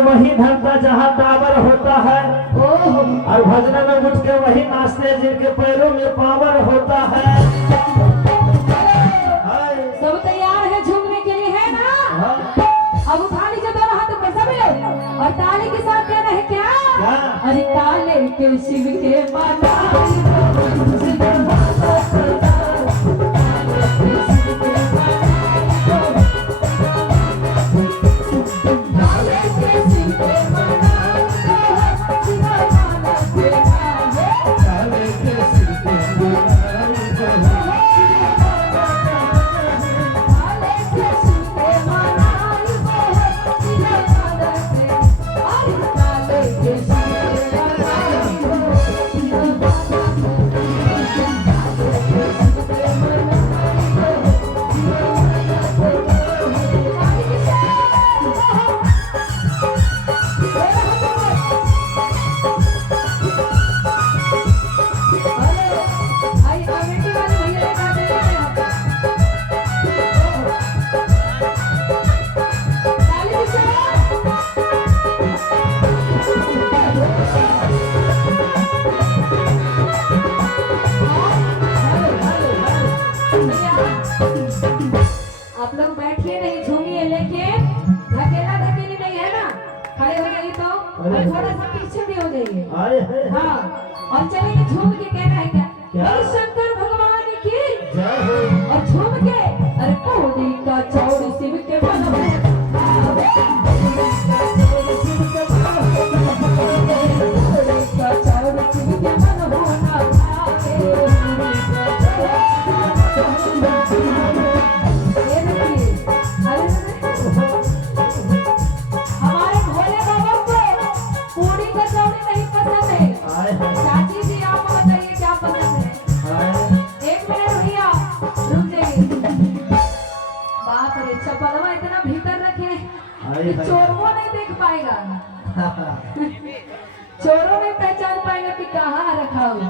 वही धरता जहाँ टावर होता है, और भजन में उठ के वही नाचते जिनके पैरों में पावर होता है। सब तैयार है झूमने के लिए, है ना? अब उठा लीजिए दोनों हाथ ऊपर सब लोग, और ताली के साथ कहना है क्या? अरे काले के शिव के माता आप लोग बैठिए नहीं, झूमिए, लेकिन धकेला धकेली नहीं है ना। खड़े हो जाइए तो, और थोड़ा सा पीछे भी हो जाइए। हाँ, और चलिए झूम के कहना है क्या? शंकर भगवान की जय हो। और झूम के अरे कोडी का चौड़ शिव के मन में चपलवा इतना भीतर रखे चोरों नहीं देख पाएगा। चोरों नहीं पहचान पाएगा कि कहाँ रखा हुआ।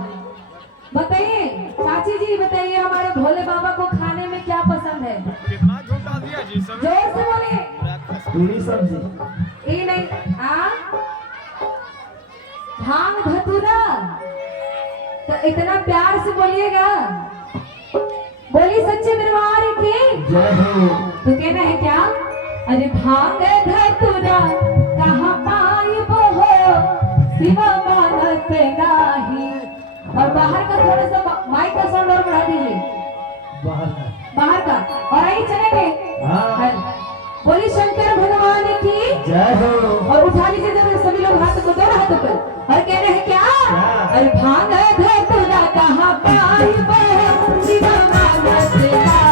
बताइए चाची जी, बताइए हमारे भोले बाबा को खाने में क्या पसंद है? कितना झूठा दिया जी, जोर से बोलिए। पूरी सब्जी ये नहीं, भांग धतूरा। तो इतना प्यार से बोलिएगा। बोली सच्चे दरबार की जय हो। तो कहना है क्या? अरे भांग धतूरा कहाँ पाइब हो, शिव मानत नाही। और बाहर का थोड़ा सा माइक का साउंड और बढ़ा दीजिए, बाहर का। और आइए चलेंगे। बोली शंकर भगवान की जय हो। और उठा लीजिए सभी लोग हाथ को, दोनों हाथों पर, और कहना है क्या? अरे भांग धतूरा कहाँ पाइब हो, शिव मानत नाही।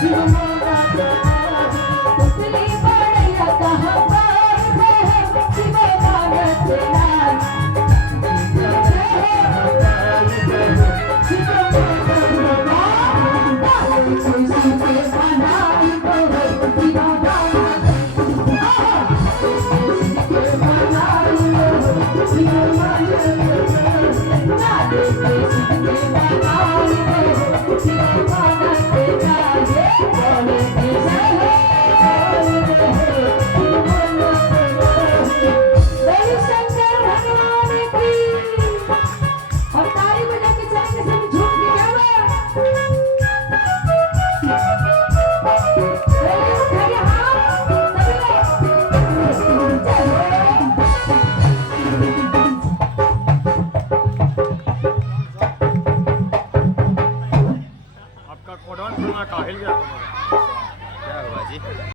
शिव मानत नाही तुझली बड़ैया कहाँ पार हो शिव मानत नाही शंकर भगवान की और ताली बजा के चलेंगे सब झूम के गावा उठाइए हाथ आपका कोडॉन सुना काहिल गया क्या हुआ जी?